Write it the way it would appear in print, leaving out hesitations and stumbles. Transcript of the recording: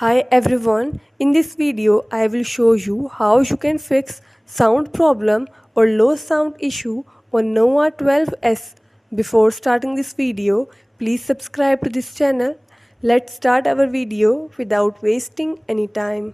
Hi everyone, in this video I will show you how you can fix sound problem or low sound issue on Nova 12S. Before starting this video, please subscribe to this channel. Let's start our video without wasting any time.